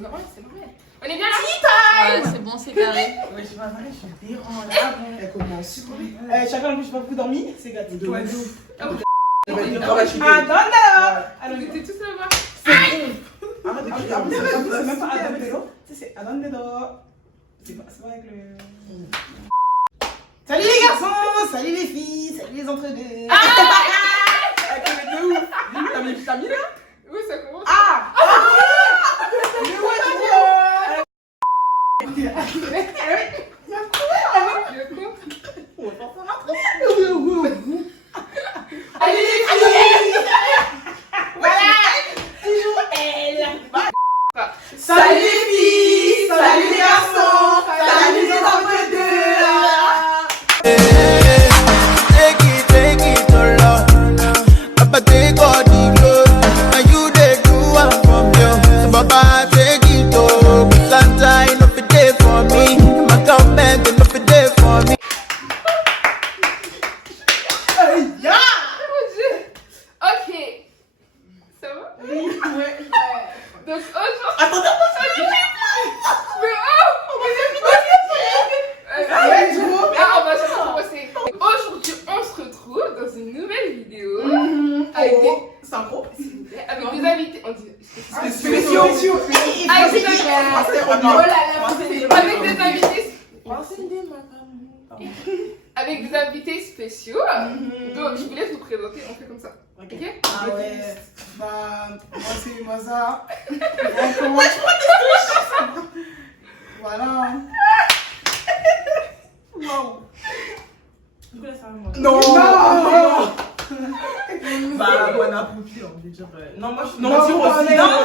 normal, c'est normal. On est bien là? Ouais, c'est bon, c'est carré. Ouais, je vais je dérange. Elle commence. Chacun, je n'ai pas beaucoup dormi. C'est gâté. Ouais, de ouf. Ah, donne Alors, vous étiez tous là-bas. arrête de crier. C'est même pas Adam Dedo. C'est Adam Dedo. C'est pas avec le. Salut les garçons, salut les filles, salut les entre-deux. Elle connaît de ouf. T'as mis là? Oui, ça commence. Ah! Mais ouais, tu Allez les filles! Voilà! Toujours elle! Salut les filles! Salut les garçons! Salut les entre-deux! Take it, oh Lord. Papa, take all the glory. And you they do one from you. So Papa, take it, oh. Santa, enough a day for me. My government, enough a day for me. Ok. Ça va? Oui, ouais. Donc aujourd'hui. Attendez, Mais oh! Aujourd'hui, on se retrouve dans une nouvelle vidéo avec des invités. On dit spéciaux. avec des invités spéciaux. Donc, je vous laisse vous présenter. On fait comme ça. Ok? Ah ouais. Bah, moi c'est Maza. Voilà. Waouh. Non. Bah, bon appétit, on veut dire. Non, moi je suis. Non, Non, non, aussi, non, non,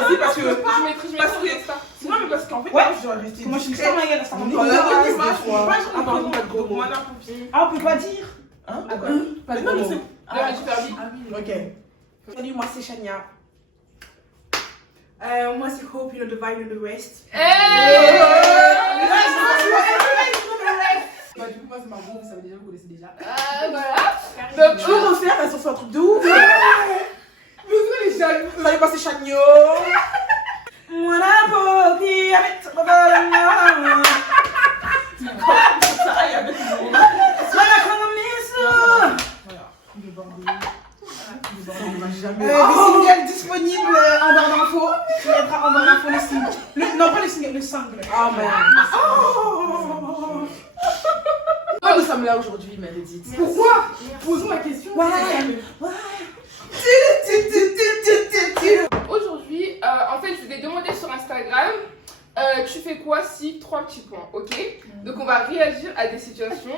aussi, parce que. Je mettrai Parce sur que. Insta. Non, mais parce qu'en fait, Ouais. moi je dois rester. Moi je suis discret. très moyenne à ça. Dans la démarche, je peux pas dire pas de gros mots. Ah, on peut pas dire. Hein? Ah, Pas de gros mots. Ah, super vite. Ok. Salut, moi c'est Shania. Moi c'est Hope, you know the vibe and the rest. Bah, du coup, moi c'est ma groupe, ça veut dire que vous connaissez déjà. Voilà. Donc, Tu veux refaire, elles sont fait un truc de ouf. mais vous les jaloux. Vous allez passer Chagno. Moi la popi avec Ça, il y avait tout le monde. Voilà comme Voilà. Il est bordé. Il va jamais. des singles disponibles en barre d'infos. Tu mettras en barre d'infos les singles. Non, pas les singles, le single. Ah, merde. Pourquoi nous sommes là aujourd'hui, Meredith? Pourquoi? Posons la question. Aujourd'hui, en fait, je vous ai demandé sur Instagram, tu fais quoi si 3 petits points, ok? Donc on va réagir à des situations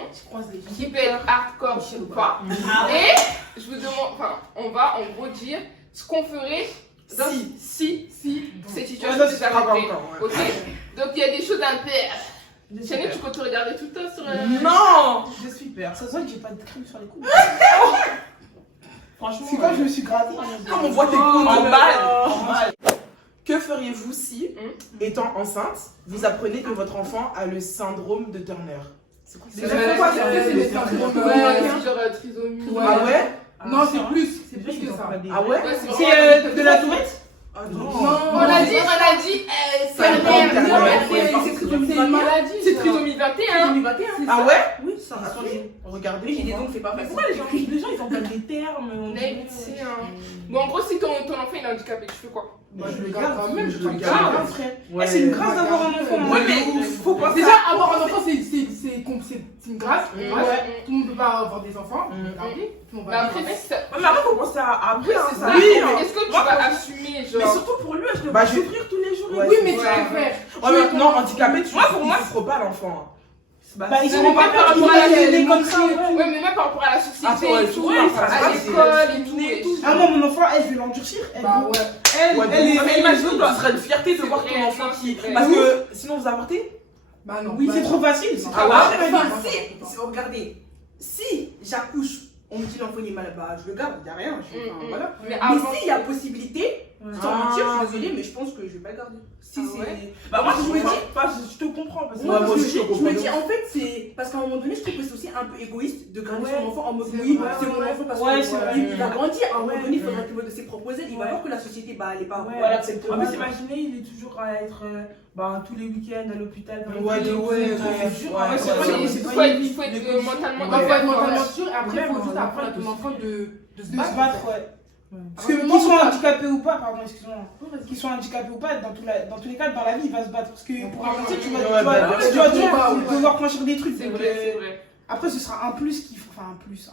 qui peuvent être hardcore ou pas. Et je vous demande, enfin, on va en gros dire ce qu'on ferait si cette situation s'est arrivée, ok? Donc il y a des choses à faire. Chanel, tu comptes te regarder tout le temps sur Non! Je suis père. Ça se voit que j'ai pas de crime sur les coups. Franchement. C'est quand je me suis gratté. Comme on voit tes coups en balle. Que feriez-vous si, étant enceinte, vous apprenez que votre enfant a le syndrome de Turner? C'est quoi C'est des syndromes genre trisomie. Ah ouais? Non, c'est plus que ça. Ah ouais? C'est de la tourette? Non. On a dit, c'est une maladie. C'est trisomie 21. Ah ouais? Oui, ça. Attendez, regardez. J'ai des donc c'est pas facile. Pourquoi les gens ils entendent des termes? Bon, en gros, si ton enfant il est handicapé, tu fais quoi? Bah, je le garde quand même, je le Ah, garde. frère. Ouais. C'est une grâce d'avoir un enfant. Ouais, mais faut pas Déjà, avoir un enfant, c'est une grâce. Ouais. Tout le monde ne peut pas avoir des enfants. Tout le monde Mais va après, vivre. c'est ça. Ouais, mais après, faut penser à après, hein, ça. Oui, hein. est-ce que tu Moi, vas quand assumer, Mais genre. surtout pour lui, je le Bah, vois je- souffrir tous les jours. Ouais, Oui, mais tu Ouais. préfères. Ouais, mais non, handicapé, tu Moi, pour moi, souffres pas l'enfant. Bah, ils Mais sont même pas par rapport à la aider comme ça. Ouais, mais même par rapport à la société Ah, ouais, et tout, ouais, à ça, l'école et tout. Ah, moi, mon enfant, elle, je vais l'endurcir. Bah ouais. Ouais, mais imagine, ça serait une fierté de voir ton enfant qui. Parce que sinon, vous avortez? Bah non. Oui, c'est trop facile. c'est Ah trop ouais? facile. Enfin, si, regardez, si j'accouche, on me dit l'enfant il est malade, bah je le garde, il n'y a rien. Voilà. Mais Mais avant, s'il y a possibilité, sans mentir, je suis désolée, mais je pense que je vais pas le garder. Si Ah c'est. ouais? Bah moi, je me dis, je te comprends. Parce que Ouais, moi parce que aussi, je je me comprends. dis, en fait, c'est. Parce qu'à un moment donné, je trouve que c'est aussi un peu égoïste de garder son enfant en mode oui, c'est mon enfant parce qu'il va grandir. À un moment donné, il faudra qu'il voit de ses propres ailes. Il va voir que la société, bah, elle est pas. Voilà, en plus, imaginez, il est toujours à être tous les week-ends à l'hôpital. Il faut être mentalement sûr et après, il faut juste apprendre à ton enfant de se battre. Parce que qu'ils soient handicapés ou pas, pardon, excuse-moi, qu'ils soient handicapés ou pas, dans tous les cas, dans la vie, il va se battre. Parce que pour avancer, tu vas devoir franchir des trucs. C'est vrai. Après, ce sera un plus qu'il faut. Enfin, un plus.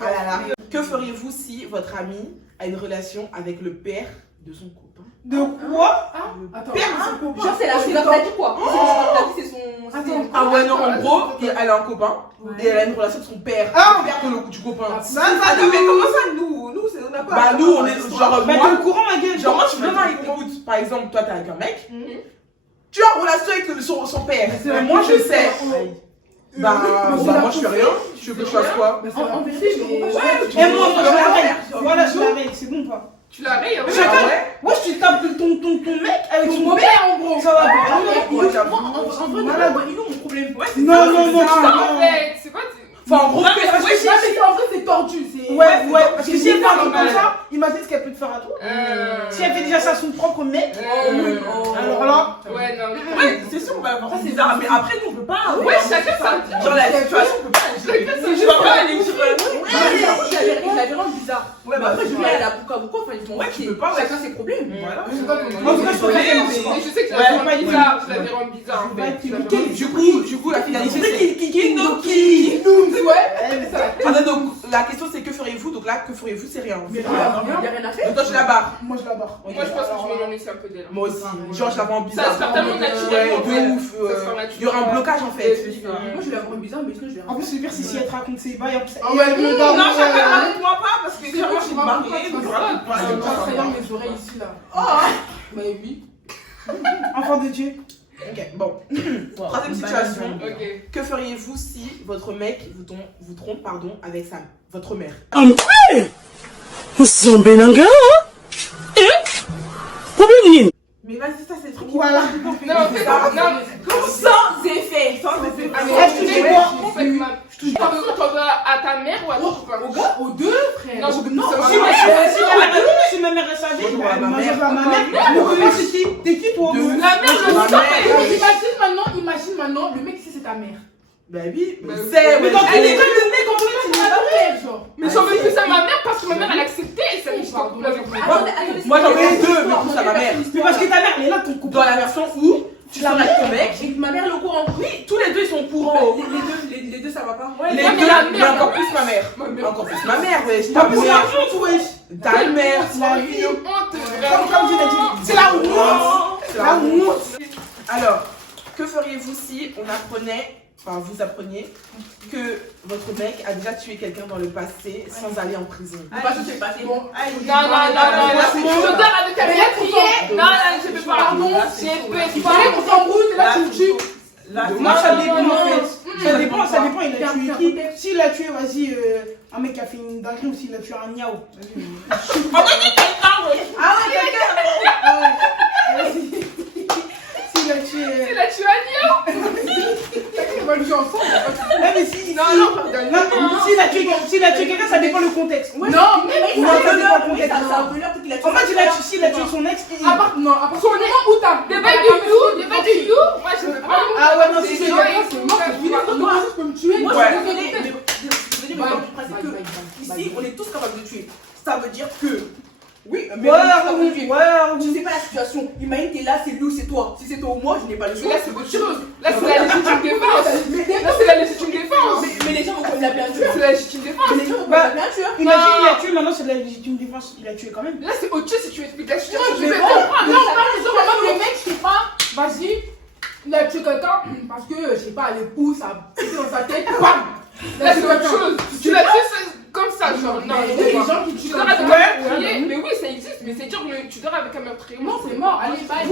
Ah là là. Que feriez-vous si votre ami a une relation avec le père de son copain? De quoi? Attends, Genre, c'est la t'as dit quoi? T'as dit, c'est son. Ah ouais, non, en gros, elle a un copain et elle a une relation avec son père. Le père du copain. Ça, mais comment ça, nous, on n'a pas. Bah, nous, on est genre. Bah, t'es au courant, ma gueule. Genre, moi, je veux pas, écoute, par exemple, toi, t'es avec un mec, tu as une relation avec son père. Mais moi, je sais. Bah, moi, je fais rien. Tu veux que je fasse quoi? En vérité, je comprends pas. Et moi, je l'arrête. Voilà, je l'arrête, c'est bon, quoi. Tu la rayes, Moi, je te tape ton mec avec son père, en gros. Ça va pas. En vrai, il est où mon problème? Non. en fait, c'est pas. Enfin, en gros, en vrai, c'est tordu. Ouais, parce que si elle fait un truc comme ça, imagine ce qu'elle peut te faire à toi. Si elle fait déjà ça à son propre mec, alors là. Ouais, non. ouais, c'est sûr, bah, ça c'est bizarre. Mais après, nous, on peut pas. Ouais, chacun ça. Genre, la situation, on peut pas. Je vois pas aller sur Il avait rendu bizarre. Ouais, Mais après, Julien, elle a pourquoi, enfin, ils ouais, tu peux pas. chacun ses problèmes. Voilà. En tout cas, je peux pas dire. Mais je sais que je la rends bizarre. Je la rends bizarre en fait. Du coup, la finalité, c'est. Qui ouais. Attends, donc, la question, c'est que feriez-vous? Donc là, que feriez-vous? C'est rien. Il y a rien à faire. Donc, toi, tu la barres. Moi, je la barre. Moi je pense que je vais m'en laisser un peu d'elle. Moi aussi. Genre, je la rends bizarre. Ça se fait tellement naturellement. De ouf. Il y aura un blocage en fait. Moi, je la rends bizarre, mais sinon, je la En plus, le pire, c'est si elle te raconte ses bails. Ah ouais, Non, chacun raconte-moi pas parce que genre, moi, je suis pas mariée. je Donc, très bien mes oreilles ici là. Mais oui. Enfant de Dieu. Ok, bon. Troisième situation. Ok. Que feriez-vous si votre mec vous trompe avec votre mère? Mais vas-y, ça, c'est le truc. Voilà. Non, en fait, non. sans effet. T'en veux à ta mère ou à ton copain? Au gars, aux deux, frère. Non, Si ma mère est savée, Moi, je vois ma mère. ma mère. Mon copain, c'est qui? T'es qui, toi? La mère, je Ma sais mère. Imagine maintenant, le mec, c'est ta mère. Bah oui, Bah oui. c'est. Mais dans tous Elle les est. cas, le mec, en fait, c'est C'est ta ta mère, genre. Mais j'en veux plus à ma mère parce que ma mère elle a accepté et ça me Pardon, avec Moi, j'en veux deux, mais plus à ma mère. Mais parce que ta mère, elle est là, ton copain. Dans la version où tu sors avec ton mec. Et ma mère, le courant. Oui, tous les deux ils sont au courant. Les deux, ça va pas. Les Ouais, deux, la mais mère. encore plus ma mère. Ma mère. Encore plus ma mère, wesh. T'as Ta plus la mère. honte, wesh. Ta mère. La une vie. honte Comme tu l'as dit, vraiment. c'est la honte. C'est La la honte. Alors, que feriez-vous si on apprenait, enfin vous appreniez, que votre mec a déjà tué quelqu'un dans le passé sans aller en prison? Pas tout s'est passé. Non, je dors avec ta mère crier. Non, je peux pas. Pardon, je peux pas. On s'embrouille, là, tu me tues. Moi, ça dépend en fait. Ça dépend, il a tué qui. S'il a tué, vas-y, un mec qui a fait une dinguerie ou s'il a tué un niao. Ah ouais, quelqu'un. S'il a tué. C'est la tuanie. On va le jouer ensemble. Ouais, mais si. Non. S'il a tué quelqu'un, ça dépend le contexte. Non, mais ça dépend le contexte. ça un peu l'heure qu'il a tué. En fait, s'il a tué son ex. À part du tout. Des bails du tout. Moi je peux pas. Ah ouais, non, si C'est c'est moi, quelqu'un, c'est moi. Je peux me tuer. Moi, Ouais. je suis désolée, mais du principe que ici, on est tous capables de tuer. Ça veut dire que. Oui, mais on est tous capables de tuer. Je sais pas la situation. Imagine, t'es là, c'est lui ou c'est toi. Si c'est toi ou moi, je n'ai pas le Mais choix. là c'est autre chose. Là c'est la légitime défense. Là c'est la légitime défense. Mais les gens vont comme l'appeler un tueur. C'est la légitime défense. Mais les gens vont comme l'appeler un tueur. Imagine, il a tué, maintenant c'est de la légitime défense. Il a tué quand même. Là c'est autre chose si tu expliques la situation. Je vais comprendre. Non, on parle des gens, maintenant le mec, je sais pas, vas-y, il a tué quelqu'un parce que, je sais pas, les pouces, ça a été dans sa tête, bam. Là c'est autre chose. Tu l'as tué comme ça genre. Non, Il y a des gens qui tu tuent dors comme avec ça. un meurtrier. Mais oui ça existe. Mais c'est dur que tu dors avec un meurtrier. Non, c'est mort, allez, bye.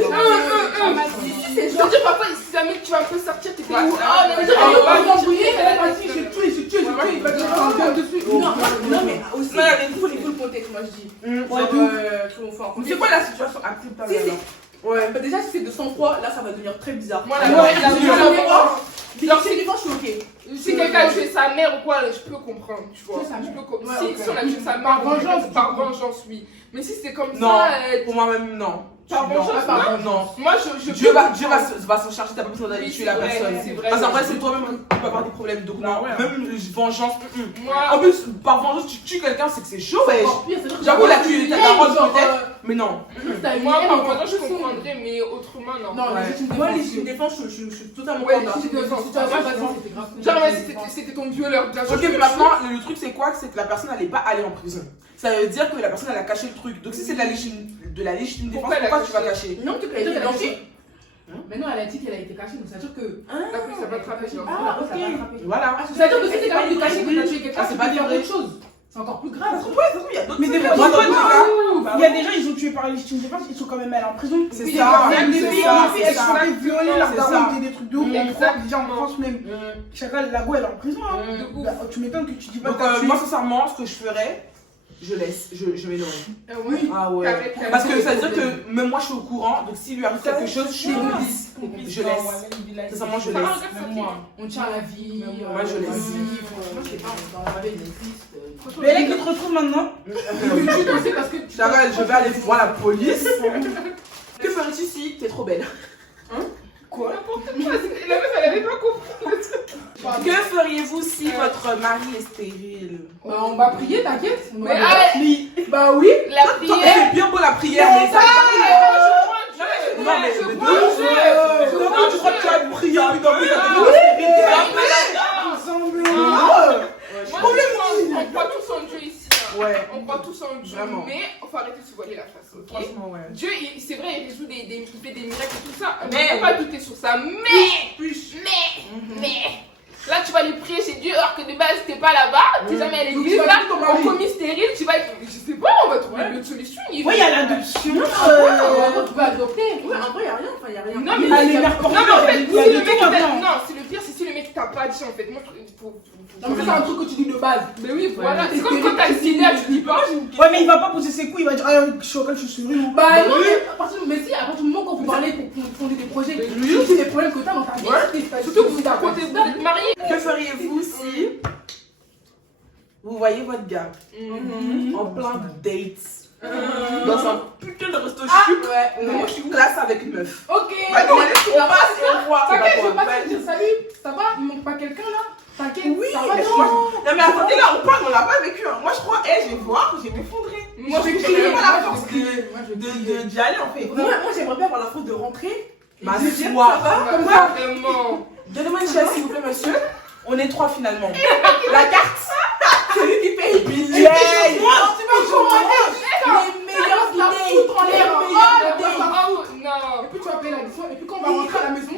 C'est genre parfois si jamais tu vas un peu sortir t'es pas. On va embrouiller, vas-y, je tue, il va dire un gueule dessus. Non, mais aussi, il faut le contexte, moi je dis. C'est quoi la situation acceptable? Ouais. Bah, déjà, si c'est de sang-froid, là, ça va devenir très bizarre. Moi, Ouais, la si vie, genre, c'est du temps, je suis ok. Si quelqu'un a tué sa mère ou quoi, je peux comprendre, tu vois. Tuer sa mère. Si on a tué sa mère, Par vengeance, par vengeance, oui. Mais si c'est comme Non, ça, pour moi-même, non. par Non, vengeance, non. moi je Dieu peux va comprendre. s'en charger, t'as pas besoin d'aller Oui, tuer c'est la vrai, personne. c'est vrai. Parce qu'en vrai, c'est toi-même qui peux avoir des problèmes. Donc, non, même vengeance. Moi, En plus, par vengeance, tu tues quelqu'un, c'est que c'est chaud, wesh. Encore pire, c'est-à-dire que J'avoue, là, tu t'as es une ta haine, daronne genre, peut-être, mais non. t'as une moi haine par encore vengeance, je plus, comprendrais, mais autrement, non. Non, Ouais. légitime Moi, défense, légitime défense, je suis totalement Ouais, d'accord. légitime défense. situation, par exemple, c'était grave. Genre, mais c'était ton violeur, bien sûr. Ok, mais maintenant, le truc, c'est quoi? C'est que la personne, elle n'est pas allée en prison. Ça veut dire que la personne, elle a caché le truc. Donc, si c'est de la légitime défense, Pourquoi elle a pourquoi tu vas caché cacher? Non, tu Elle a été blanchi. cachée. Mais non, elle a dit qu'elle a été cachée, donc ça veut dire que. La police a pas attrapé, genre. Ah, ok. Voilà. Ça veut dire que si t'es capable de cacher que t'as tué quelqu'un, Ah, c'est c'est pas pas dire vrai. autre chose. C'est encore plus grave. Il y a d'autres Mais des trucs. fois, Moi, dans il le cas, y a des gens, ils ont tué par légitime défense, ils sont quand même allés en prison. c'est Oui, ça. Même des c'est filles, ça, elles c'est sont ça. fait violer, leur C'est daron ça. était des trucs de ouf. Exact. On croit déjà en France même. Chacun, la go, elle est en prison. Hein. De ouf. Bah, tu m'étonnes que tu dis pas Donc, que t'as tué. moi, sincèrement, ce que je ferais, je laisse, je m'énomme. Oui. Ah ouais. Carré. Parce que ça veut dire que même moi, je suis au courant. Donc, s'il lui arrive quelque chose, je suis complice. Je laisse. Sincèrement, je laisse. Même moi, on tient à la vie. Moi, je laisse. Moi, je sais pas, dans la vraie vie, il existe. Mais là, qui te retrouve maintenant. Tu sais parce que tu. Charles, je vais aller voir la police. Que ferais-tu si t'es trop belle? Quoi? La meuf, elle avait pas compris. Que feriez-vous si votre mari est stérile? Bah, on va prier, t'inquiète. Mais allez, Bah oui. la Toi, prière. c'est bien beau la prière, mais ça. Non, mais je de crois en Dieu. Dieu. Je Non, crois en tu crois que tu Dieu. vas prier envie d'enlever ta Moi, on croit tous en Dieu ici. Hein. Ouais. On croit tous en Dieu. Vraiment. Mais il faut arrêter de se voiler la face, ok? Franchement, ouais. Dieu, c'est vrai, il résout il fait des miracles et tout ça. Mais- Mais on ne peut pas douter sur ça. Mais. Là, tu vas lui prier chez Dieu, alors que de base, t'es pas là-bas. T'es jamais à Donc, l'église, tu vas là. tout ton En mari. commis stérile, tu vas être. Je sais pas, on va trouver une autre solution. Oui, il y a l'adoption. Tu vas adopter. Ouais, en vrai, y'a rien. Enfin, y'a rien. Non, mais Ah, les mères non, mais en porteuses, fait, il y a si de le tout mec maintenant. non, c'est le pire, c'est si le mec t'a pas dit en fait. Moi, il faut. Donc, ça, c'est un truc que tu dis de base. Mais oui, voilà. C'est comme quand t'as le célibat, tu dis pas. Ouais, mais il va pas poser ses couilles, il va dire ah, je suis au calme, je suis souris. Bah non, mais à partir du moment quand vous parlez pour fonder des projets, tu dis les problèmes que t'as dans ta vie. Surtout que vous êtes à côté, vous êtes mariés. Que feriez-vous si vous voyez votre gars en plein date dans un putain de resto chic? Ouais. Moi, je suis classe avec une meuf. Ok. Bah non, on passe et on voit. T'inquiète, je vais Bah, pas te dire salut. Ça va? Il manque pas quelqu'un là? T'inquiète. Oui, ça va? mais Non. non, mais attendez, là, on parle, on l'a pas vécu. Hein. Moi, je crois, je vais voir, je vais m'effondrer. Moi, je vais J'ai crier. même pas la force Moi, je vais d'y aller, en fait. Moi, j'aimerais bien avoir la force de rentrer. Ma et de dire, foi. ça va? Comme ça, vraiment. Donnez-moi une chaise, s'il vous plaît, monsieur. On est trois, finalement. La carte, c'est lui qui paye. Billet. Moi, tu vas commencer les meilleures la foutre en l'air. Oh, non. Et puis tu vas payer l'addition. Et puis quand on va rentrer à la maison,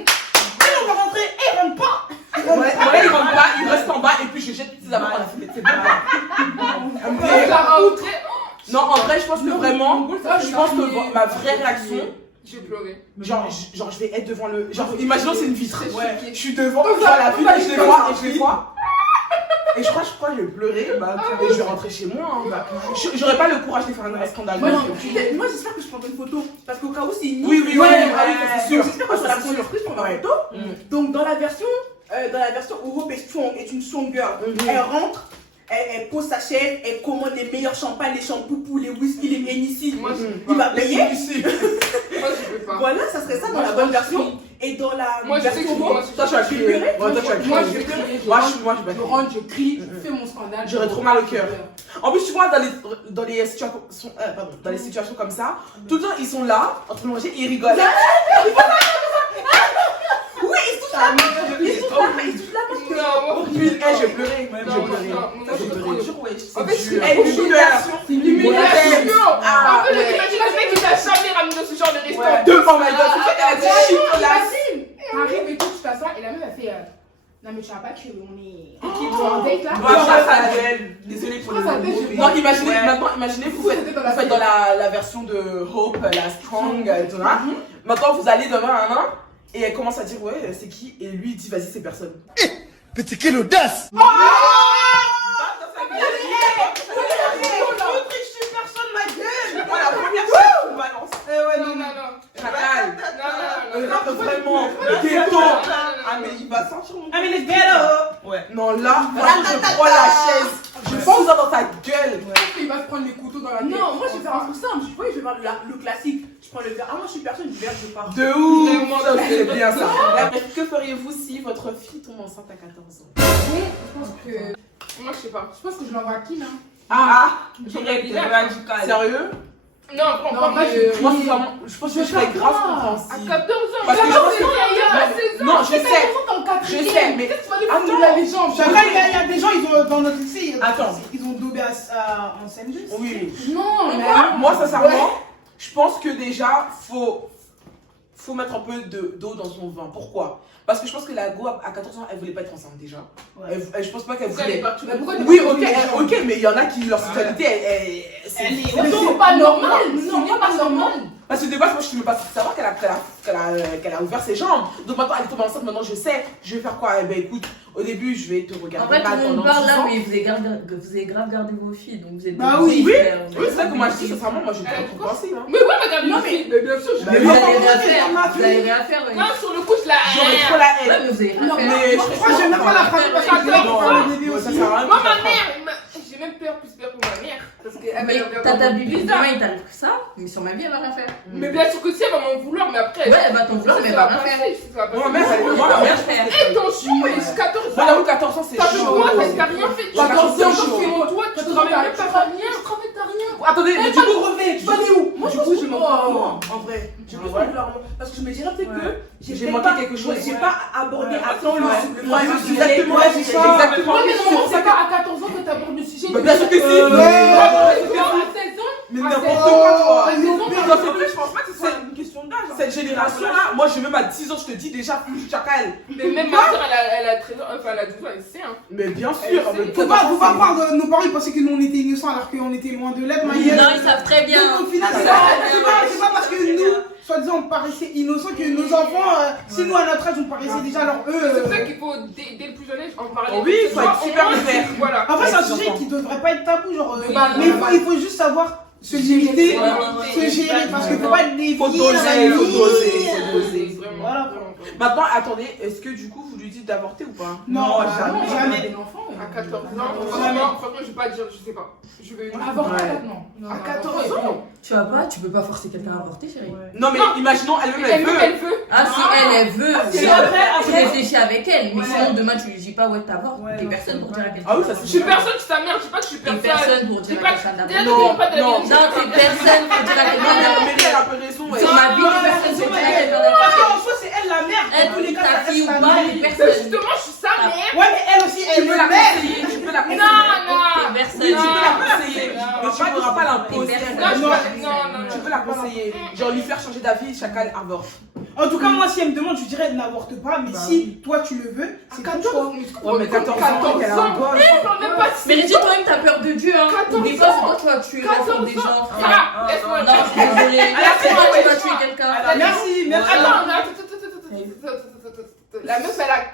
On va rentrer et rentre pas. Ouais, il rentre pas, il reste en bas et puis je jette toutes ses affaires par la fenêtre. C'est bon. Elle va rentrer. Non, en vrai, je pense que vraiment, je pense que ma vraie réaction, J'ai pleuré. genre, je vais être devant le. Genre, imaginons c'est une vitre. Ouais. Je suis devant, je vois la vitre et je les vois et je les vois. Et je crois que je vais pleurer et je vais rentrer chez moi. Hein. J'aurais pas le courage de faire un scandale. Moi, j'espère que je prendrai une photo. Parce qu'au cas où c'est une Oui, c'est sûr. J'espère que je la prendre prise pour ma photo. Mm. Donc, dans la version où Hope est strong, est une strong girl, elle rentre. Elle pose sa chaise, elle commande les meilleurs champagnes, les shampoos, les whisky, les Hennessy. Moi, Il va payer. moi, je peux pas. Voilà, ça serait ça dans la bonne version. Et dans la Moi, je sais que version moi, Toi, tu vas crier. Ouais, toi, tu vas moi je crier. vais crier. Moi, je vais Je rentre, je crie, je fais mon scandale. J'aurais trop mal au cœur. En plus, tu vois, dans les situations comme ça, tout le temps, ils sont là, en train de manger, et ils rigolent. Oui, ils touchent la main. Ils touchent la main. Ils touchent la main. Non, Puis, je vais pleurer. Non, Je vais pleurer. non, non, Je vais non, pleurer. non. C'est En fait, dur. c'est une humiliation. C'est une humiliation. En fait, ouais. imagine le mec qui t'a jamais ramené dans ce genre de restaurant. Ouais. Devant ma gueule. C'est ça qu'elle a dit. Imagine, t'arrives et tout, tu t'assois et la meuf elle fait non mais tu vas pas que on est en date là. Moi, je passe à Adèle. Désolée pour le Je passe à Adèle, mot. je Non, vois. imaginez, Ouais. maintenant, imaginez, vous faites dans la version de Hope, la strong, tout ça. Maintenant, vous allez devant un nain et elle commence à dire, ouais, c'est qui? Et lui, il dit, vas-y, c'est personne. Petit quelle audace! Personne ma gueule. Moi, la première chose, tu me balances. Eh ouais, Non, non, non, non. non. Chacal. vraiment. Ghetto. Ah, mais il va sortir mon. Ah, mais let's go. Ouais. Non, là, je prends la chaise. Je fonce dans ta gueule. Il va se prendre les couteaux dans la tête. Non, moi je vais faire un truc simple. Je vais faire le classique. Je prends le verre. Ah, moi je suis personne du verre, je pars. De ouf. Ça, c'est bien ça. Que feriez-vous si votre fille tombe enceinte à 14 ans? Je pense que. Moi, je sais pas. Je pense que je l'envoie à qui là? Direct, radical. Sérieux? Non, Non, moi, Moi, je pense que je serais grave à compréhensive. 14 ans. Parce que je pense que. que. Non, je sais. Je sais, mais. Qu'est-ce que tu vas dire pour les gens? Chacun, il y a des gens, ils ont, dans notre lycée, Attends. ils ont dobé en scène juste. Oui. Non, mais. Moi, sincèrement, je pense que déjà, faut mettre un peu d'eau dans son vin. Pourquoi? Parce que je pense que la go à 14 ans, elle voulait pas être enceinte déjà. Ouais. Je pense pas qu'elle Pourquoi elle est voulait. partie? Oui, ok, mais il y en a qui, leur sexualité, Elle est- Mais c'est pas normal. Non, c'est pas normal. Parce que de base, moi, je ne veux pas savoir qu'elle a ouvert ses jambes. Donc maintenant, elle tombe enceinte, maintenant je sais. Je vais faire quoi? Eh ben écoute, au début, je vais te En regarder fait, tout mal le monde pendant 10 parle là, ans. mais vous avez grave gardé vos filles, donc vous êtes. Bah oui. Oui, c'est vrai que moi, je dis sincèrement, moi, je vais pas trop penser. Hein. Mais ouais, regarde, Non, mais bien sûr, je Bah, l'ai vous pas. avez rien à fait, faire. on a Vous avez rien à faire. Moi, sur le coup, je la. J'aurais trop la Ouais, haine. mais vous avez rien Non, à faire. Mais moi, j'aime pas la phrase parce que c'est là pour faire le bébé ça aussi. sert à rien. Moi, ma mère, j'ai même peur, plus peur pour ma mère. Parce qu'elle va Mais regarder t'as en bébé, bizarre. demain il t'arrive que ça, mais sur ma vie elle va rien faire. Mais bien sûr que si, elle va m'en vouloir, mais après. Ouais, elle va t'en vouloir, mais elle va rien faire. Moi, ma mère, moi, ma mère, je pense que Et ton chou, elle est 14 moi, ans. j'avoue, 14 ans, c'est T'as fait chaud. quoi? T'as rien fait. Tu 14 t'as ans, rien chaud. fait. Toi, tu travailles même pas faire rien. Je crois que t'as rien. Attendez, mais du coup, brevet, tu vas aller où? Moi, je pense que je m'en Oh. en vrai. Je me Ouais. parce que je me dirais peut-être que J'ai peut-être manqué pas- quelque chose. J'ai pas abordé à temps le Ouais. sujet. Exactement, Ouais, c'est ça. exactement. Ouais, mais normalement, c'est pas à 14 ans que t'abordes le sujet. Bah, bien sûr que si. À 16 ans. Mais Ah, n'importe c'est- quoi, toi. Ah, non, mais- Non, c'est plus, je pense pas que c'est une question d'âge. Cette génération-là, moi, je même à 10 ans, je te dis déjà, chacal. Mais même ma soeur, elle a 13 ans, enfin, elle a 12 ans, elle sait, hein. Mais bien Elle sûr. sait. mais Faut pas croire que nos parents ils pensaient que nous on était innocents alors qu'on était loin de l'être. Non, ils savent très bien. Donc, au final, c'est pas parce que nous, soi-disant, on paraissait innocents que nos enfants, si nous à notre âge on paraissait déjà, alors C'est eux. pour ça qu'il faut, dès le plus jeune âge, en parler. Oui, il Tu faut vois, être au super moins, ouvert. Voilà. En fait, c'est un Ouais, sujet j'entends. qui devrait pas être tabou, genre. Bah, Mais il faut juste savoir se limiter, se gérer, parce qu'il faut pas être dévié Faut dans doser, la faut vie. doser. Vraiment. Voilà. Maintenant, attendez, est-ce que du coup, vous lui dites d'avorter ou pas? Non, jamais. jamais. À 14 ans, franchement, je vais pas dire, je sais pas. Je vais. Avorter Ouais. maintenant. À 14 ans. Tu peux pas forcer quelqu'un à avorter, chérie. Non, mais imaginons, elle-même, elle veut. Elle veut. Ah, si elle veut, c'est tu après. réfléchis avec elle. Mais Ouais. sinon, demain, tu lui dis pas, ouais, t'avortes. Ouais, T'es non, personne pour dire à quelqu'un. Ah oui, ça, Je suis personne, tu ta mère, je dis pas que je suis T'es personne. personne pour J'ai dire pas. à quelqu'un Déjà, d'avorter. tu pas de Non. Non, t'es personne pour dire à quelqu'un Mais d'avorter. elle a un peu raison. ouais. Sur ma vie, t'es personne pour dire à quelqu'un Parce d'avorter. qu'en soi, c'est elle la mère. Elle, Dans tous les cas, ta ça fille ou reste sa pas, mère. t'es Mais personne. justement, je suis sa mère. Ouais, mais elle aussi, Tu elle peux est la mère. conseiller, tu peux la Non, conseiller. non. T'es Mais personne. tu peux la Non. conseiller. Mais tu ne pourras pas l'imposer. Non. Tu peux la conseiller. Genre lui faire changer d'avis, chacal avorte. En tout cas, moi, si elle me demande, je dirais n'avorte pas. Mais si toi tu le veux, c'est ton choix. Ouais, mais 14 ans, qu'elle a un gosse. Même pas Mais Régis, toi-même, t'as peur de Dieu, hein. 14 Oublie pas, c'est ans. toi, tu vas tuer l'enfant des gens. Ah, laisse-moi. Non, je suis désolée. C'est toi, tu vas tuer quelqu'un. Merci, merci. Attends. La meuf, elle a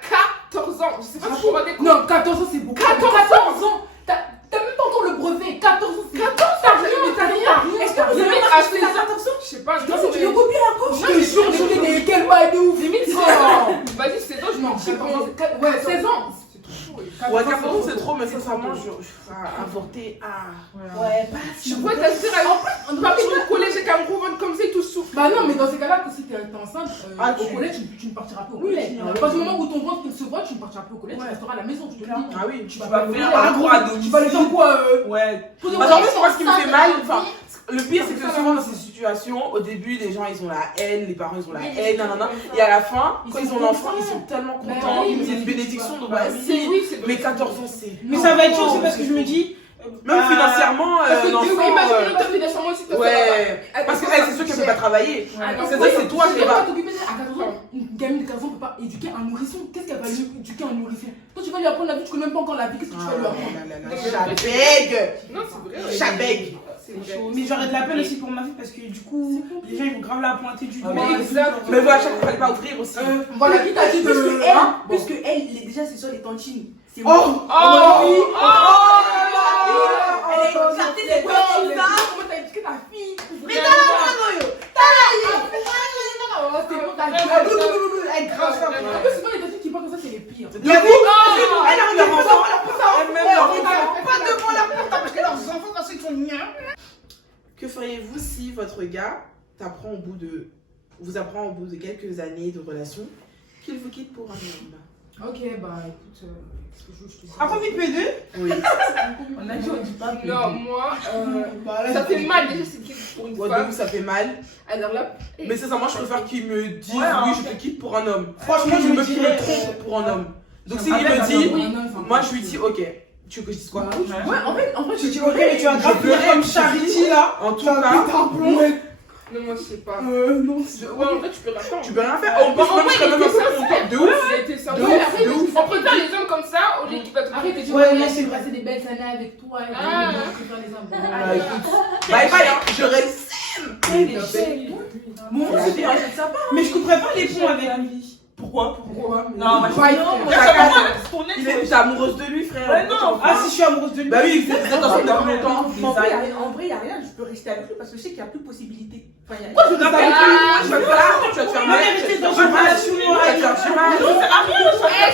14 ans. Je sais pas si vous vous rendez compte. Non, 14 ans c'est beaucoup. 14 ans. T'as même pas encore le brevet. 14 ans c'est. 14 ans, t'as rien. Est-ce que vous avez Limite, acheté acheter ça? ça. Je sais pas. Non, c'est tu le copies à gauche. Je te jure, j'ai quel bail de ouf. Limite, vas-y, c'est toi, je m'en dis. Ouais, 16 ans. C'est trop chaud. Ouais, 14 ans, c'est trop, mais sincèrement, avorter. Ouais, pas Tu vois ta soeur, elle va plus au collège avec un gros ventre comme ça et tout souffle. Bah non, mais dans ces cas-là, si t'es enceinte, au tu- collège, tu ne partiras pas au Oui, collège. non, À partir du moment où ton ventre se voit, tu ne partiras pas au collège, tu Ouais. resteras à la maison, je te le dis. Ah oui, tu vas vas pas faire le un faire. gros ado. Tu vas aller faire quoi Ouais. Pour dire, Bah, ouais, en fait, moi, ce qui me fait mal, enceinte, enfin, le pire, c'est que souvent dans ces situations, au début, les gens, ils ont la haine, les parents, ils ont la haine, nanana. Et à la fin, quand ils ont l'enfant, ils sont tellement Bah contents. oui, C'est mais une bénédiction, donc bah bah, oui, si. Oui, c'est Mais 14 ans, c'est. Mais ça va être chaud aussi parce que je me dis. Même financièrement, Parce que tu l'enfant. imagines que financièrement aussi, toi, ça va Ouais. pas. Parce qu'elle, c'est sûr qu'elle peut pas travailler. Ah, non, C'est oui, ça, c'est toi qui Tu vas va. pas t'occuper à 14 ans. Une gamine de 14 ans ne peut pas éduquer un nourrisson. Qu'est-ce qu'elle va lui éduquer un nourrisson? Toi, tu vas lui apprendre la vie, tu connais même pas encore la vie. Qu'est-ce que tu vas lui apprendre? Chabègue. Non, c'est vrai. Chabègue. C'est vrai. Mais j'aurais de la peine aussi pour ma fille parce que du coup, les gens ils vont grave la pointer du doigt. Mais exact. Mais voilà, à chaque fois, il fallait pas ouvrir aussi. Voilà, qui t'a dit de. Hein? Puisque elle, il est déjà, c'est sur les tantines. C'est Oh! moi. Elle est éclatée, c'est quoi, tout ça? Comment t'as éduqué ta fille? Mais t'as la main, yo. C'est bon, t'as vous apprend au bout de quelques années de relation qu'il vous quitte pour un homme. Ok, bah écoute, qu'est-ce que je te dis? Après, vite P2. Oui. On a dit, on dit pas. Non, moi, Bah, là, ça fait mal déjà, c'est qu'il pour une Ouais, femme. donc ça fait mal. Alors là, Mais sincèrement, je préfère qu'il me dise Ouais, oui, hein. je te quitte pour un homme. Franchement, Je je me me qu'il dirais. me trompe pour un homme. Donc Ça s'il me me rappelle dit, un homme. moi je lui dis ok. Tu veux que je dise quoi? Ouais, en fait, Tu dis, ok, mais tu vas Je grave pleurais pleurer comme Charity là. En tout Tu vas cas, péter un plomb. non, moi je sais pas. Non. Ouais, en fait, tu peux rien tu peux rien faire. En plus, en même vrai, je serais il même un était peu content. De ouf. Il a été sympa. De ouf, de ouf. On préfère les hommes comme ça au lieu qu'il va te Arrête de dire, Ouais, ouais, là, j'ai c'est vrai. passé des belles années avec toi. Et Ah. je préfère les hommes. Bah écoute, bye bye, hein. J'aurais le seum. Bon, c'est bien. Mais je couperais pas les ponts avec lui. Pourquoi? Non, moi, Il est amoureuse de lui, frère. Ouais, non. Ah, si je suis amoureuse de lui. Bah oui, vous êtes ensemble depuis longtemps. En vrai, il n'y a rien, je peux rester avec lui parce que je sais qu'il n'y a plus de possibilité. Enfin, il y a- Moi, je t'appelle plus. Tu vas te faire, tu vas te faire Non, mal. mais rester dans Tu vas une te faire relation tu vas te faire du mal.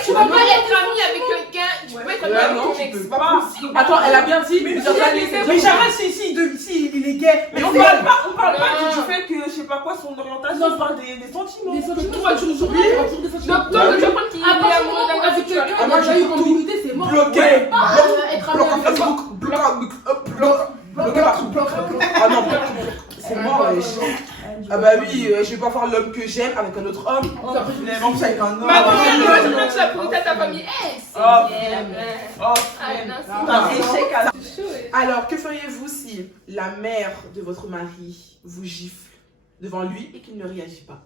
Tu peux pas être ami avec quelqu'un. Tu peux être ami Ouais, avec non, ton tu ex. peux C'est pas pas. possible. Attends, elle a bien dit plusieurs années. Mais Jamal, si il est gay. Mais on parle pas Non. du fait que, je sais pas quoi, son orientation, on parle des sentiments. Des sentiments, Toi, tu toujours lui. toujours des sentiments. Donc, toi, Bah tu oui. vas prendre qu'il est À partir du amoureux moment d'un où gars avec que tu as. quelqu'un, Ah, il moi, a déjà je eu coupe continuité, c'est mort. Bloqué. Être Bloqué en avec Facebook. Bloqué partout. Ah non, c'est mort. Ah bah oui, je vais pas voir l'homme que j'aime avec un autre homme. En plus, avec un homme. Ma mère, tu peux ça pour ta famille. Eh, c'est Oh, bien. Oh, Ah, non, c'est t'as un échec à la. c'est chaud. Ouais. Alors, que feriez-vous si la mère de votre mari vous gifle devant lui et qu'il ne réagit pas?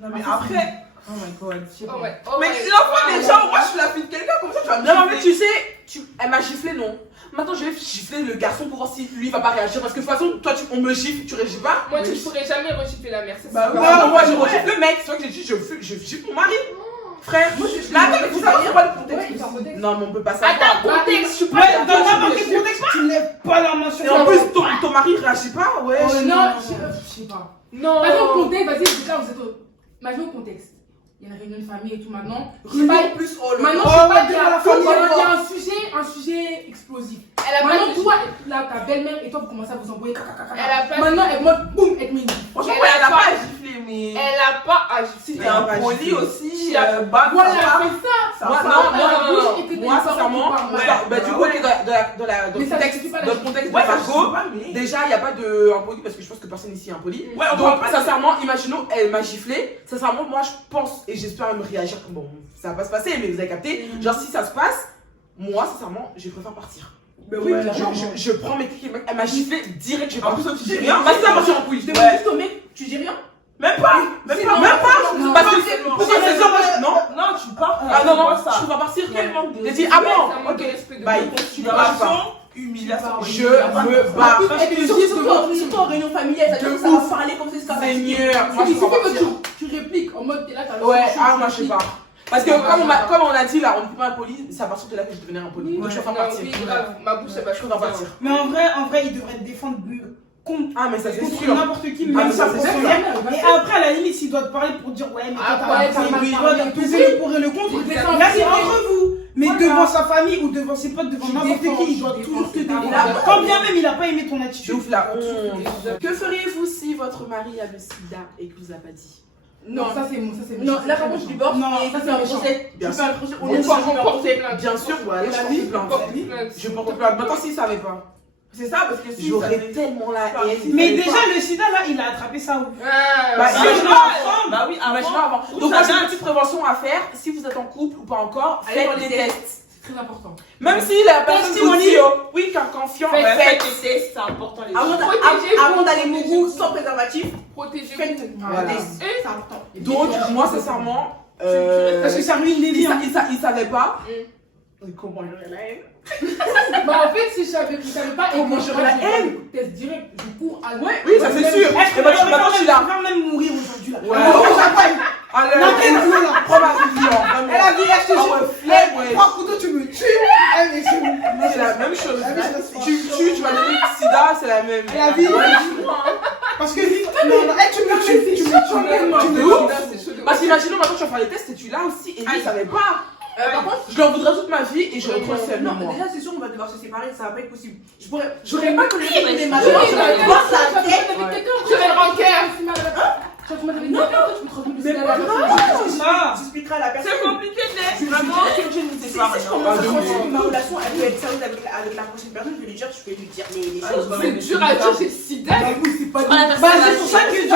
Non, mais après. Oh my god. Oh ouais. Oh Mais ouais. l'enfant Wow. déjà, moi je suis la fille de quelqu'un, comme ça tu vas me dire. Non, mais tu sais, elle m'a giflé, non. Maintenant je vais gifler le garçon pour voir si lui va pas réagir. Parce que de toute façon, toi on me gifle, tu réagis pas. Moi, tu ne pourrais jamais regifler la mère. C'est Bah ça. ouais, moi je regifle le mec. C'est toi que j'ai dit, je gifle mon mari. Frère, moi je suis. Mais attends, mais vous savez quoi le contexte? Non, mais on peut pas savoir. Attends, contexte, je suis pas. Ouais, dans n'importe quel contexte, tu lèves pas la main sur Et en plus, ton mari réagit pas, ouais. Non, je sais pas. Non. Par exemple, contexte, vas-y, c'est là, vous êtes au. Imaginez au contexte. Il y a une réunion de famille et tout maintenant. Je sais pas. Réunion plus oh Maintenant, Oh, je sais pas, ouais, il y dans la a famille, il y a un sujet explosif. Elle a pas Maintenant, de toi, là, ta belle-mère et toi, vous commencez à vous envoyer. Elle a pas. Maintenant, elle monte, boum, elle te met une gifle. Franchement, Elle a elle a pas- pas giflé, mais. Elle a pas agi. Si t'es Elle a un pas poli giflé. aussi, Voilà, Voilà, ça va. c'est ça. Ça Moi, va. non, moi, sincèrement, bah, du coup, ouais. ok, dans le Mais ça contexte, suffit pas, la dans le gifle. contexte de Ouais, ça Margot, je sais pas, mais. déjà, il n'y a pas de impoli parce que je pense que personne ici est impoli. Ouais, on Donc, va pas. sincèrement, imaginons, elle m'a giflé. Sincèrement, moi, je pense et j'espère même réagir. Bon, ça va pas se passer, mais vous avez capté. Genre, si ça se passe, moi, sincèrement, je préfère partir. Mais oui, Ouais, clairement. Je prends mes clics, elle m'a giflé direct, je vais En partir. plus, tu dis rien. Vas-y, ça partir en couille. Tu demandes juste au mec, tu dis rien. Même pas. Même pas. Non, Parce que non, c'est non, pourquoi c'est ça, moi, non? Non, tu pars. Ah non, non, c'est pas je ça. préfère partir. Quel manque de. J'ai dit, ah C'est bon, un manque ok. de respect de Bye. groupe. Je me barre pas. Humiliation. Je me barre. Surtout en réunion familiale, ça veut dire que ça va parler comme c'est ça. Seigneur, moi, je Il préfère suffit partir. que tu répliques en mode, t'es là, t'as le Ouais, chaud, ah, tu moi, je sais répliques. pas. Parce que comme on a dit là, on n'est pas impoli, c'est à partir de là que je devenais impoli. Donc je préfère Non, partir. oui, grave. Ma bouche, elle va Je préfère partir. Mais en vrai, il devrait te défendre contre Ah, mais ça c'est contre sûr. n'importe qui, Ah, même mais ça, sa c'est sûr. conseillère. Et après, à la limite, s'il doit te parler pour dire ouais, mais toi, Ah, t'as ouais, t'as oui, mal oui, parlé, oui. peser le pour et le contre. Tu défends, Là, c'est tu entre vous. Mais Voilà. devant sa famille ou devant ses potes, devant Tu n'importe défends, qui, il tu doit défends, toujours te c'est pas défendre. grave. Quand bien même il a pas aimé ton Je attitude. ouf la honte. Que feriez-vous si votre mari a le sida et qu'il vous a pas dit? Non, ça c'est bon, ça c'est Non, là par contre, je divorce. Non, et ça c'est un procès. Bien Tu fais un procès. On On est va sur un remporter procès. Bien sûr, voilà, je porte plainte. Porte-plainte. Je porte plainte. Maintenant, s'il savait pas. C'est ça, parce que si. J'aurais tellement la haine. Mais déjà, le sida là, il a attrapé ça où Ah, Bah, ouais. imaginons ensemble. Bah oui, Imaginons avant. avant. Donc, moi, j'ai une petite prévention à faire. Si vous êtes en couple ou pas encore, Allez faites voir les les tests. C'est très important. Même si la personne vous dit, oui, qu'un confiant, Ouais, faites. faites les tests, c'est important les Avant d'aller mourou sans préservatif, Protégez-vous. faites Voilà. un test. Et C'est important. Donc, moi, sincèrement, Parce que ça ruine les vies. hein. il savait pas. Comment j'aurais la haine? Bah en fait, si je savais pas, et Comment moi j'aurais la haine? test direct, du coup, à Oui, ça c'est sûr. Est-ce Et moi, maintenant, je suis là. préfère même mourir aujourd'hui là. Ouais. Non, Allez, mais non, là. prends ma vision. Elle a dit, est-ce que Ah je. ouais, flemme, ouais. 3 couteaux, tu me tues. Eh, mais c'est bon. C'est la même chose. La même chose. Tu me tues, tu vas donner le sida, c'est la même. Elle a dit. Parce que vite. Non, non, eh, tu me tues. Tu me tues. Tu me tues. Parce qu'imaginons maintenant tu vas faire les tests et tu l'as aussi et lui il savait pas. Par contre, Je leur voudrais toute ma vie et je retrouve celle de non, moi. déjà c'est sûr on va devoir se séparer, ça va pas être possible. J'aurais pas connu des oui, machins, oui, je vais oui, voir sa tête. Je vais le rancœur. Mais pas Ah. j'expliquerai à la personne. C'est compliqué, Je Ned. Vraiment, si je commence à de sentir que ma relation elle peut être sérieuse avec la prochaine personne, je vais lui dire, je vais lui dire les choses. C'est dur à dire, j'ai si dingue. C'est pour ça que du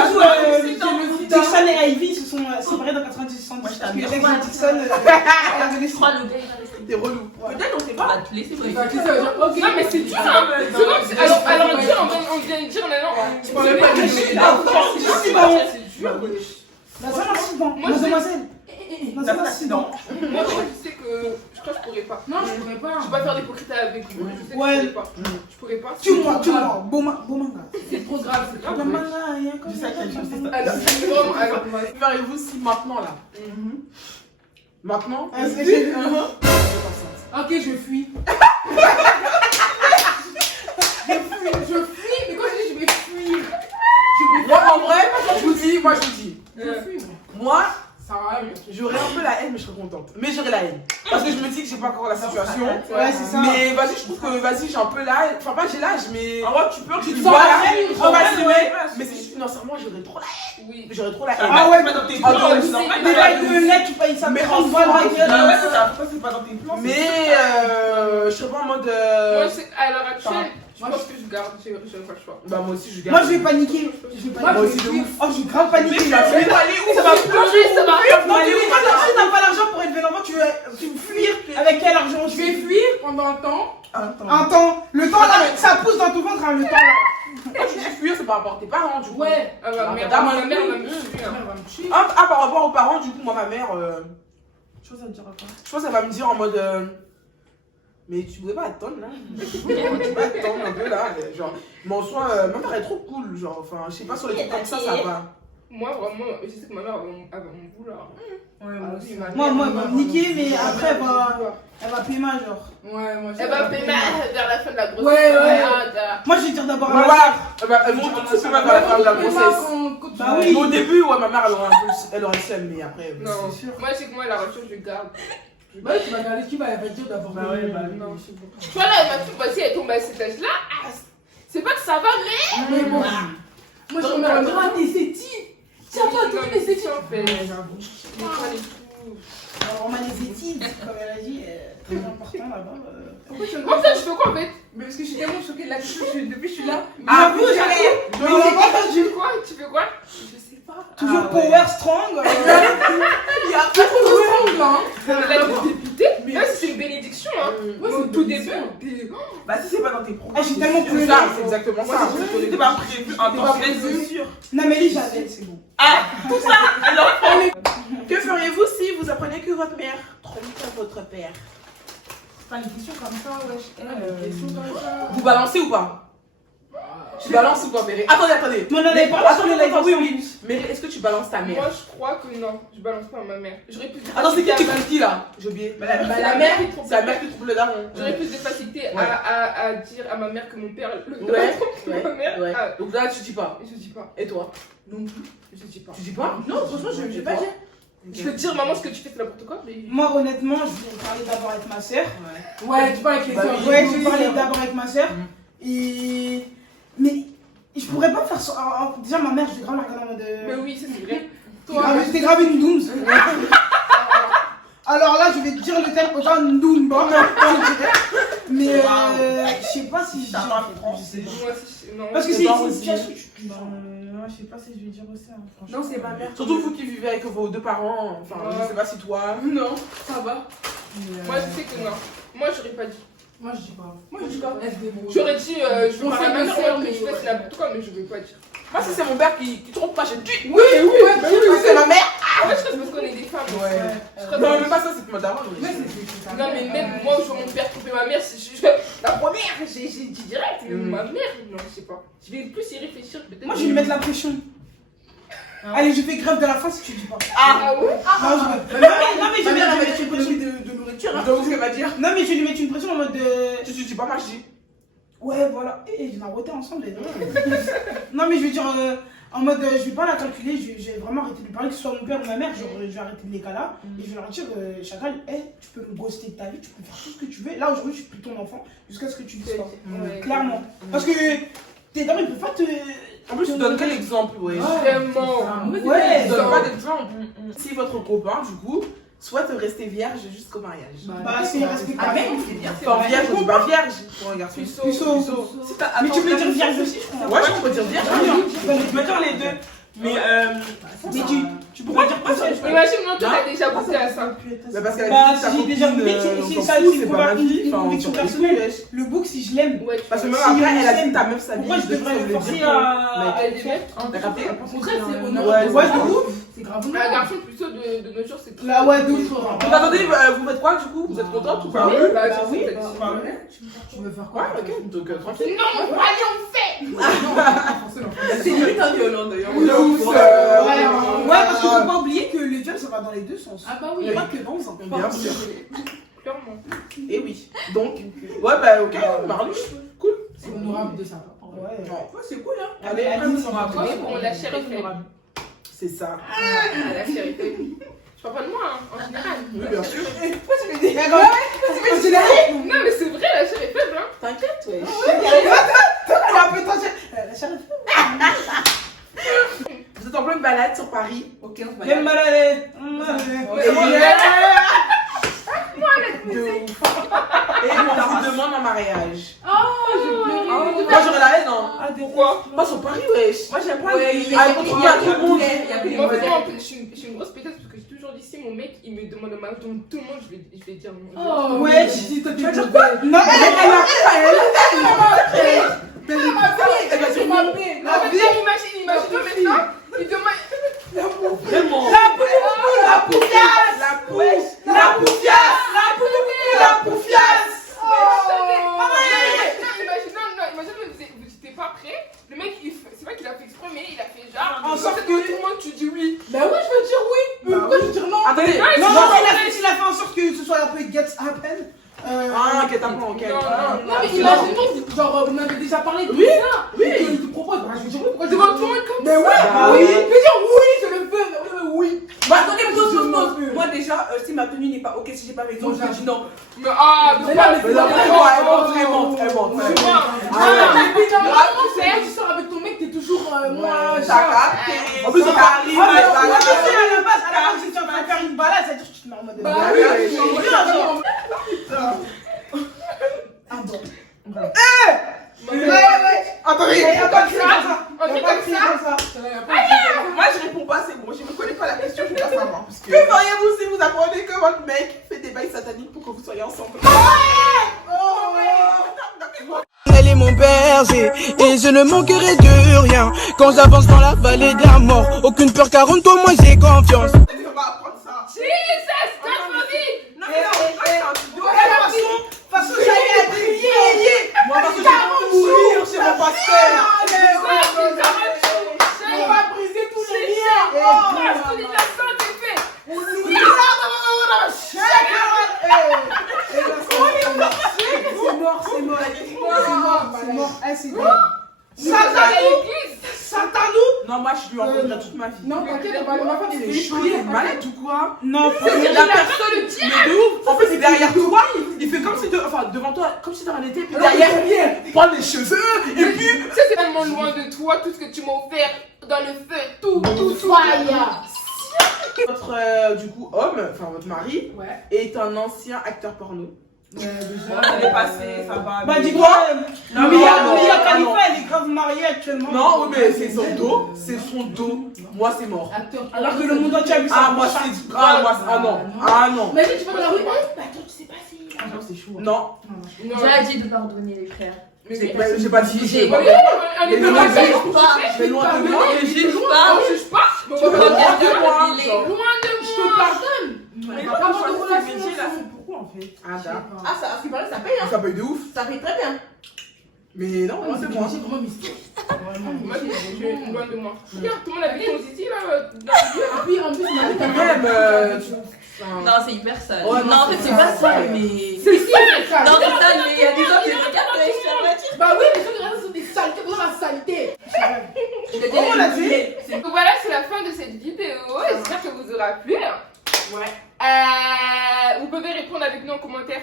coup, Dixon et Ivy se sont séparés dans 90 Moi, je parce que t'admire. l'ex de Dixon elle avait les T'es relou. Peut-être on sait pas. Non, mais c'est dur, hein. C'est comme si. Alors, on vient de dire maintenant. Tu parlais pas de C'est dur. Dans un incident, Moi, mademoiselle. Dans un incident. Moi, je sais que. Je crois que je pourrais pas. Non, je pourrais pas. Je vais pas faire d'hypocrite avec vous. Je sais que Ouais. je pourrais pas. Je pourrais pas. Tue-moi. Beau manga. C'est trop grave, c'est grave. Beau manga, il y a Je sais qu'elle joue ça. Alors, c'est vraiment. Alors, Que feriez-vous si maintenant là Maintenant Ah, c'est génial. Ok, je fuis. Je fuis, mais quand je dis je vais fuir, Moi en vrai, je vous dis, je fuis. moi Ça va, j'aurais un peu la haine mais je serais contente. Mais j'aurais la haine. Parce que je me dis que j'ai pas encore la situation. Ouais, c'est ça. Mais vas-y, je trouve que vas-y, j'ai un peu l'âge. Enfin, pas j'ai l'âge, mais. En vrai, tu peux, Tu tu vois vois. la En vrai, haine. ouais. Mais c'est juste financièrement, j'aurais trop la haine. oui. J'aurais trop la haine. Ah ouais, c'est pas dans tes Ah, plans. non, c'est normal. Mais là, le lait, tu payes ça. Mais en en voit soi, la gueule. Ah ouais, c'est ça. Pourquoi c'est pas dans tes plans? Mais je serais pas en mode. Moi, c'est à l'heure actuelle, je pense que je garde. J'ai pas le choix. Bah, moi aussi, je garde. Moi, je vais paniquer. Moi aussi, de ouf. Oh, je vais grave paniquer. Mais ça va aller où? Ça va plonger, ça va. Non, mais si t'as pas l'argent pour élever l'enfant, tu veux fuir. Avec quel argent Je vais fuir pendant un temps. Un temps. Le temps là, ça pousse dans ton ventre, hein, le temps là. Quand tu dis fuir, c'est par rapport à tes parents, du coup. Ouais. Ah, ma mère, Ah, ma moi, mère oui. va me tuer. Ma mère va me tuer. Ah, par rapport aux parents, du coup, moi, ma mère. Chose à dire à quoi? Je pense qu'elle va me dire en mode. Mais tu pouvais pas attendre là. Tu pouvais pas attendre un peu là. Genre. Mais en soi, ma mère est trop cool. Genre, enfin, je sais pas, sur les trucs comme ça va. Moi, vraiment, je sais que ma mère elle va m'en vouloir. Ouais, moi aussi. Moi, elle va me niquer, mais après, elle va payer ma genre. Ouais, moi Elle va payer vers la fin de la grossesse. Ouais. Moi, je vais dire d'abord à Ouais, ma voilà. soeur. Elles vont tout de suite mettre dans la fin de la grossesse. Bah oui. Au début, ouais, ma mère, elle aurait le seum, mais après. Non, c'est sûr. moi, c'est que moi, la voiture, je garde. Bah, tu vas regarder qui va dire d'abord. Bah ouais, bah oui. Non, c'est bon. Tu vois, là, ma fille, voici, elle tombe à cet âge-là. Ah, c'est pas que ça va, mais. Mais bon. Moi, je me rends à tes sétis. Tiens, toi, tous les sétis. en fait. L'école et tout. Alors, on a les études, comme elle a dit, très important là-bas. Pourquoi tu me Comment ça, tu fais quoi en fait? Mais parce que je suis tellement choquée de la question depuis que je suis là. Ah, vous, j'allais. Mais tu fais quoi? Tu fais quoi? Je sais pas. Toujours power strong. Il y a pas trop de strong là. La députée, mais là, c'est une bénédiction. Hein. Ouais, Au c'est tout une début, bénédiction. Bah, si c'est pas dans tes plans. Ah, j'ai tellement pleuré. C'est ça, c'est exactement ça. T'es pas prévu un temps, c'est sûr. Non, mais lui, j'avais, c'est bon. Que feriez-vous si vous appreniez que votre mère trompe votre père? Pas une question comme ça, wesh. Une question comme ça. Vous balancez ou pas? Tu balances ou pas, Mary? Attendez. Mais on en avait pas parlé, Attends, oui. Mary, est-ce que tu balances ta mère? Moi, je crois que non. Je balance pas à ma mère. J'aurais plus de Attends, c'est qui qui facilité à trompe qui là? J'ai oublié. Bah, la mère qui trompe. C'est la mère qui trompe le daron. J'aurais plus de facilité Ouais. à dire à ma mère que mon père le Ouais, trompe que ma mère. ouais. Ah, Donc là, tu dis pas. je dis pas. Et toi? Non plus. Je dis pas. Tu dis pas? Non, franchement, je vais pas dire. Je peux te dire, maman, ce que tu fais, c'est n'importe quoi. Mais... Moi, honnêtement, je vais parler d'abord avec ma soeur. Ouais, tu parles avec les Bah soeurs. oui. Ouais, je vais parler d'abord avec ma soeur. Mhm. Et. Mais. Je pourrais pas faire ça. Déjà, ma mère, je vais grave la regarder en mode. Mais oui, ça c'est vrai. J'étais grave une Dooms. Alors là, je vais te dire le terme autant une Doom. Bon, mais je sais pas si je. Moi aussi, non. Parce que c'est c'est pas une aussi. situation. Je sais pas si je vais dire aussi, hein, franchement. Non, c'est ma mère. Surtout vous qui vivez avec vos deux parents. Enfin, je sais pas si toi. Non, ça va. Moi, je sais que non. Moi, j'aurais pas dit. Moi, je dis pas. Moi, je dis pas. Elle se débrouille. J'aurais dit, je On parle fait à ma ma mère, sœur, mais mais je fais ouais. n'importe quoi, mais je vais pas dire. Moi, si c'est mon père qui trompe pas, j'ai dit. Oui, bah oui, C'est ma mère. En fait, je pense parce qu'on est des femmes. Ouais. Je serais Non, dans- même pas ça, c'est ma daronne. Ouais, c'est ça. Non, mais même moi, je vois mon père tromper ma mère, la première, j'ai dit direct, mais ma mère, non, je sais pas. Je vais plus y réfléchir, peut-être. Moi, je vais lui mettre la pression. Allez, je fais grève de la faim si tu dis pas. Ah ouais? Non, je vais. Non, mais je Ma vais mère, elle va mettre être une pression. économie de nourriture. Je vois ce qu'elle va dire. Non, mais je vais lui mettre une pression en mode. Tu dis pas, moi je dis. Ouais, voilà. Et je l'ai roté ensemble, les deux. Non, mais je veux dire. En mode, je vais pas la calculer, j'ai vraiment arrêté de lui parler, que ce soit mon père ou ma mère, genre, je vais arrêter de les cas là. Et je vais leur dire, Chacal, tu peux me ghoster de ta vie, tu peux faire tout ce que tu veux. Là, aujourd'hui, je suis plus ton enfant, jusqu'à ce que tu le sois. Clairement. Parce que tes darons, ils peuvent pas te. En plus, tu donnes quel exemple, ouais. Vraiment. Ouais. Tu donnes pas d'exemple. Si votre copain, du coup, souhaite rester vierge jusqu'au mariage. Bah, c'est respectable. Ah, mais c'est bien. Enfin, vierge, on dit pas vierge pour un garçon. Puceau. Mais tu peux dire vierge aussi, je crois. Ouais, je peux dire vierge. Je peux dire les deux. Mais tu pourrais dire pas ça. Imagine, non, tu as déjà pensé à ça. Parce qu'elle Bah, a dit si j'ai déjà oublié que c'est ça, c'est pas ma vie. une conviction personnelle. Le book, si je l'aime. Ouais, Parce que même Si après, on elle a s'aime, dit ta meuf sa vie. pourquoi je devrais le forcer dire à. Elle est bête. T'as capté? Au contraire, c'est honnête. Ouais, de ouf. C'est grave Un honnête. garçon plutôt de nos jours, c'est Là, ouais, de ouf. Donc attendez, vous faites quoi du coup? Vous êtes contente ou pas? oui, bah oui, Tu veux faire quoi? Ouais, ok. Donc tranquille. Non, allez, on fait. C'est limite un violent d'ailleurs. Ouais, parce qu'il faut pas oublier que le job, ça va dans les deux sens. Ah bah oui. Il n'y a pas que dans un. Bien sûr. Clairement. Et oui. Donc, ouais, bah ok, Marlouche. Cool. C'est honorable de ça. Ouais. Ouais, c'est cool, hein. Allez, Alice, on va Toi, on l'a chérie fait. C'est ça. La chérie fait. Je parle pas de moi, hein, en général. Oui, bien sûr. Non, mais c'est vrai, la chérie est faible, hein. T'inquiète, ouais. Elle a un peu tenté. La chérie. Vous êtes en pleine balade sur Paris. Ok, on se Viens me balader. De ouf. Et on vous demande en mariage. Oh, Moi j'aurais la haine, hein. Ah, Pourquoi? Pas sur Paris, wesh. Moi j'aime pas. Ouais, Il y a tout le monde. Moi, vraiment, je suis une grosse pétasse parce que j'ai toujours dit si mon mec il me demande un mariage devant tout le monde, je vais dire non. Oh, ouais, si toi tu vas veux dire quoi? Non, Imagine maintenant, il demande. Vraiment. La poufiasse. Imagine, vous n'étiez pas prêt. Le mec, c'est pas qu'il a fait exprès, mais il a fait genre. En sorte que tout le monde, tu dis oui. Bah oui, je veux dire oui. Pourquoi je veux dire non? Attendez. Il a fait en sorte que ce soit un peu gets happen. Ah, ok, t'as pas, ok. Non, mais imaginons, genre, on avait déjà parlé de ça. Oui. Et il te propose. Bah, je veux dire oui. Pourquoi je Devant tout le monde comme Mais ouais, Bah oui. oui. Je veux dire oui, je le fais. Oui. Bah attendez, pause. veux. Moi déjà, si ma tenue n'est pas ok, si j'ai pas raison, je dis non. Mais ah, Mais non, mais Mais non, elle ment. tu sors avec ton mec, t'es toujours moi. T'as capté. En plus, on Paris, À la base, j'étais en train de faire une balade, c'est-à-dire que tu te mets en mode. Bah oui, Ah bon. Attendez. on dit comme ça. Moi je réponds pas, c'est bon, je ne connais pas la question, je veux pas savoir. Que feriez-vous si vous apprenez que votre mec fait des bails sataniques pour que vous soyez ensemble? Elle est mon berger et je ne manquerai de rien. Quand j'avance dans la vallée de la mort, aucune peur car en toi moi j'ai confiance. On va apprendre ça. Jesus, God forbid. Non, mais non, De toute façon, j'allais être lié. Moi, parce que j'ai mourir chez mon pasteur. On va briser tous les liens. C'est mort. C'est mort. Satanou. Non, moi je lui en voudrais toute ma vie. Non, t'inquiète, on va faire C'est des chaud, il est malade ou quoi? Non, La personne, mais de ouf. En fait, derrière toi, il fait comme si, enfin, devant toi, comme si t'en étais, puis derrière, il prend les cheveux, et puis. C'est tellement loin de toi, tout ce que tu m'as offert dans le feu, tout. Votre, du coup, homme, enfin, votre mari, Ouais. est un ancien acteur porno. ça l'est passé, ça va. bah dis-toi. Non, Mais il y a non, Khalifa, non. elle est grave mariée actuellement. Non, oui, mais c'est son dos, c'est son dos. Moi, c'est mort. Acteur. Alors que le monde entier a vu ça. Ah, moi, c'est. Ah, moi, ah non. Ah, non. Imagine, tu vas dans la rue. Attends, tu sais pas si. C'est chaud. Non. J'ai dit de pardonner les frères. J'ai pas dit. J'ai- On est Mais pas non, mal. Mais loin de moi. Je juge pas. On juge pas. Tu peux regarder moi, le genre. Loin de Je te moi. pardonne. Mais Pas quand avoir tu de choisis relation ce métier là, ensemble. Pourquoi en fait? Ah, d'accord. Ah, ça, à ce qui paraît, ça paye, hein. Ça paye de ouf. Ça paye très bien. Mais non, moi, c'est moi. C'est vraiment mystique. Moi, je suis loin de moi. Regarde, tout le monde a vu ton zizi là. En plus, on m'a dit Quand t'as même, Non, c'est hyper sale. Ouais, non, en fait, c'est pas sale, mais. C'est si, c'est ça. Non, c'est sale, mais il y a des gens qui regardent quand ils se ferment la tire. Bah oui, les gens qui regardent sont des saletés, dans la saleté. On l'a dit. Donc voilà, c'est la fin de cette vidéo. J'espère que vous aura plu. Ouais. Vous pouvez répondre avec nous en commentaire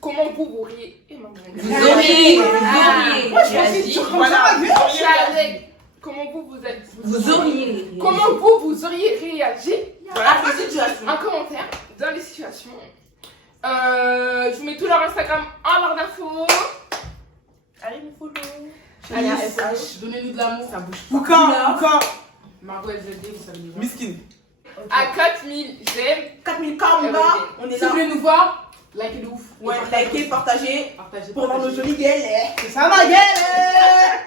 comment vous riez. Vous auriez. Moi, je pensais que tu Comment Vous auriez. Comment vous auriez réagi Voilà, la situation. en commentaire dans les situations. Je vous mets tout leur Instagram en barre d'infos. Allez, me follow. Allez, FH, donnez-nous de l'amour. Ça bouge. Pouka. Margot LZD, vous savez déjà. Miskin. À 4000 j'aime. 4000 k, mon gars. On est Si là. vous voulez nous voir, likez de ouf. Ouais, likez, partagez. Partagez. Pour voir nos jolies gueules. C'est ça ma gueule.